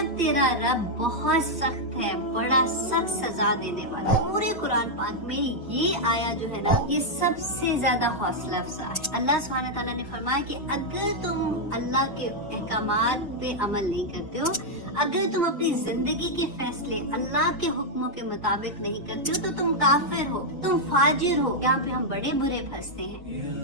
बेशक तेरा रब बहुत सख्त है, बड़ा सख्त सजा देने वाला। पूरे कुरान पाक में ये आया जो है ना, ये सबसे ज्यादा हौसला अफजा है। अल्लाह सुब्हानहू तआला ने फरमाया कि अगर तुम अल्लाह के अहकामात पे अमल नहीं करते हो, अगर तुम अपनी जिंदगी के फैसले अल्लाह के हुक्मों के मुताबिक नहीं करते हो, तो तुम काफिर हो, तुम फाजिर हो। यहाँ पे हम बड़े बुरे फंसते हैं।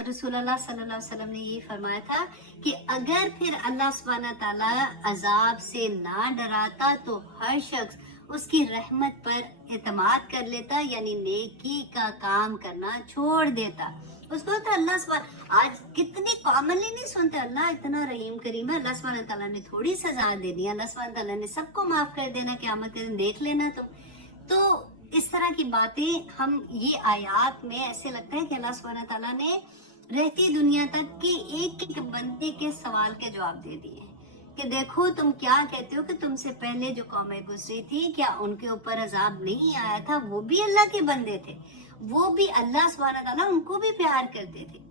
रसूलुल्लाह सल्लल्लाहु अलैहि वसल्लम ने ये फरमाया था कि अगर फिर अल्लाह सुब्हानहू ताला अजाब से ना डराता तो हर शख्स उसकी रहमत पर एतमाद कर लेता, यानी नेकी का काम करना छोड़ देता। उसको तो अल्लाह सुब्हान आज कितनी कॉमनली नहीं सुनते, अल्लाह इतना रहीम करीम है, अल्लाह सुब्हानहू ताला ने थोड़ी सजा देनी है, अल्लाह सुब्हानहू ताला ने सबको माफ कर देना, क़यामत के दिन देख लेना तुम। तो इस तरह की बातें हम ये आयात में ऐसे लगता है कि अल्लाह सुब्हानहू ताला ने रहती दुनिया तक के एक एक बंदे के सवाल के जवाब दे दिए कि देखो तुम क्या कहते हो कि तुमसे पहले जो कौमें गुजरी थी, क्या उनके ऊपर अजाब नहीं आया था? वो भी अल्लाह के बंदे थे, वो भी अल्लाह सुब्हानहू ताला उनको भी प्यार करते थे।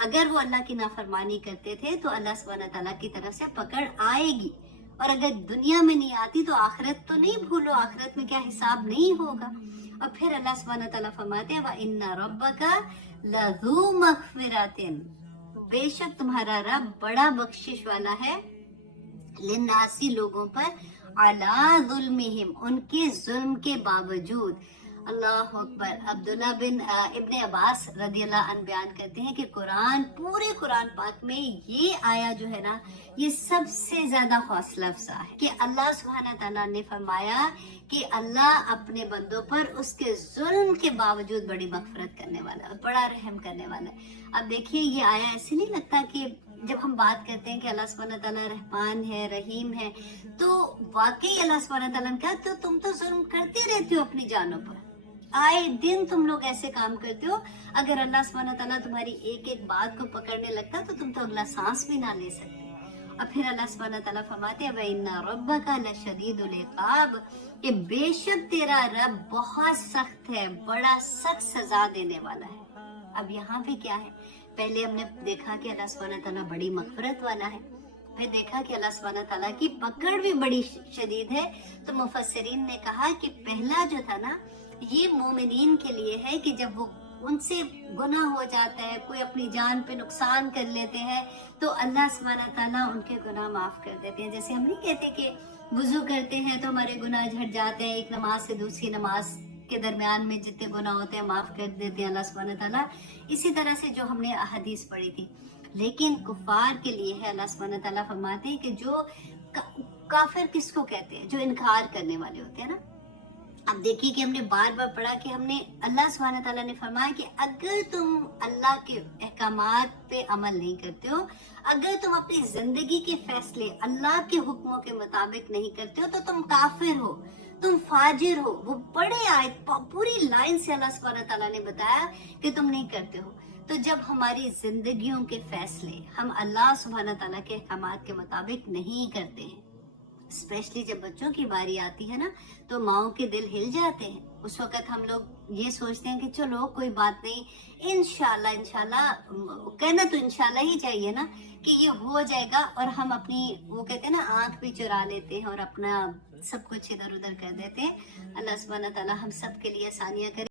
अगर वो अल्लाह की नाफरमानी करते थे तो अल्लाह सुब्हानहू ताला की तरफ से पकड़ आएगी, और अगर दुनिया में नहीं आती तो आखिरत तो नहीं भूलो, आखिरत में क्या हिसाब नहीं होगा। और फिर अल्लाह सुब्हानहू तआला फरमाते हैं व इन्ना रब्बका लज़ू मग़फ़िरतिन, बेशक तुम्हारा रब बड़ा बख्शिश वाला है, लिन्नासी लोगों पर, अला ज़ुल्मिहिम उनके जुल्म के बावजूद। अल्लाह अकबर। अब्दुल्ला बिन इब्ने अब्बास रदियल्लाहु अन्हु बयान करते हैं कि पूरे कुरान पाक में ये आया जो है ना, ये सबसे ज्यादा हौसला अफजा है कि अल्लाह सुब्हानहू तआला ने फरमाया कि अल्लाह अपने बंदों पर उसके जुल्म के बावजूद बड़ी मग़फ़िरत करने वाला है, बड़ा रहम करने वाला है। अब देखिए ये आया ऐसे नहीं लगता कि जब हम बात करते हैं कि अल्लाह सुब्हानहू तआला रहमान है, रहीम है, तो वाकई अल्लाह सुब्हानहू तआला ने कहा तो तुम तो जुल्म करते रहते हो अपनी जानों पर, आए दिन तुम लोग ऐसे काम करते हो। अगर अल्लाह सुब्हानहू तआला तुम्हारी एक एक बात को पकड़ने लगता तो तुम तो अगला सांस भी ना ले सकते। और फिर अल्लाह सुब्हानहू तआला फरमाते हैं व इन्ना रब्बका लशदीदुल इक़ाब, कि बेशक तेरा रब बहुत सख्त है, बड़ा सख्त सजा देने वाला है। अब यहाँ पे क्या है, पहले हमने देखा कि अल्लाह सुब्हानहू तआला बड़ी मग़फ़िरत वाला है, फिर देखा कि अल्लाह सुब्हानहू तआला की पकड़ भी बड़ी शदीद है। तो मुफस्सिरीन ने कहा कि पहला जो था ना, ये मोमिनीन के लिए है कि जब वो उनसे गुनाह हो जाता है, कोई अपनी जान पे नुकसान कर लेते हैं, तो अल्लाह सुब्हानहू तआला उनके गुनाह माफ कर देते हैं। जैसे हम नहीं कहते कि वुजू करते हैं तो हमारे गुनाह झड़ जाते हैं, एक नमाज से दूसरी नमाज के दरमियान में जितने गुनाह होते हैं माफ कर देते हैं अल्लाह सुब्हानहू तआला। इसी तरह से जो हमने अहदीस पढ़ी थी, लेकिन कुफार के लिए है, अल्लाह सुब्हानहू तआला फरमाते हैं कि जो काफिर किसको कहते हैं, जो इनकार करने वाले होते हैं ना। अब देखिए कि हमने बार बार पढ़ा कि हमने अल्लाह सुब्हानहू तआला ने फरमाया कि अगर तुम अल्लाह के अहकामात पे अमल नहीं करते हो, अगर तुम अपनी जिंदगी के फैसले अल्लाह के हुक्मों के मुताबिक नहीं करते हो, तो तुम काफिर हो, तुम फाजिर हो। वो बड़े आयत पूरी लाइन से अल्लाह सुब्हानहू तआला ने बताया कि तुम नहीं करते हो। तो जब हमारी जिंदगियों के फैसले हम अल्लाह सुब्हानहू तआला के अहकामात के मुताबिक नहीं करते हैं, स्पेशली जब बच्चों की बारी आती है ना, तो माओ के दिल हिल जाते हैं। उस वक्त हम लोग ये सोचते हैं कि चलो कोई बात नहीं, इंशाल्लाह इंशाल्लाह, कहना तो इंशाल्लाह ही चाहिए ना कि ये हो जाएगा, और हम अपनी वो कहते हैं ना आंख भी चुरा लेते हैं और अपना सब कुछ इधर उधर कर देते हैं। अल्लाह सुब्हानहू तआला हम सब के लिए आसानियां करे।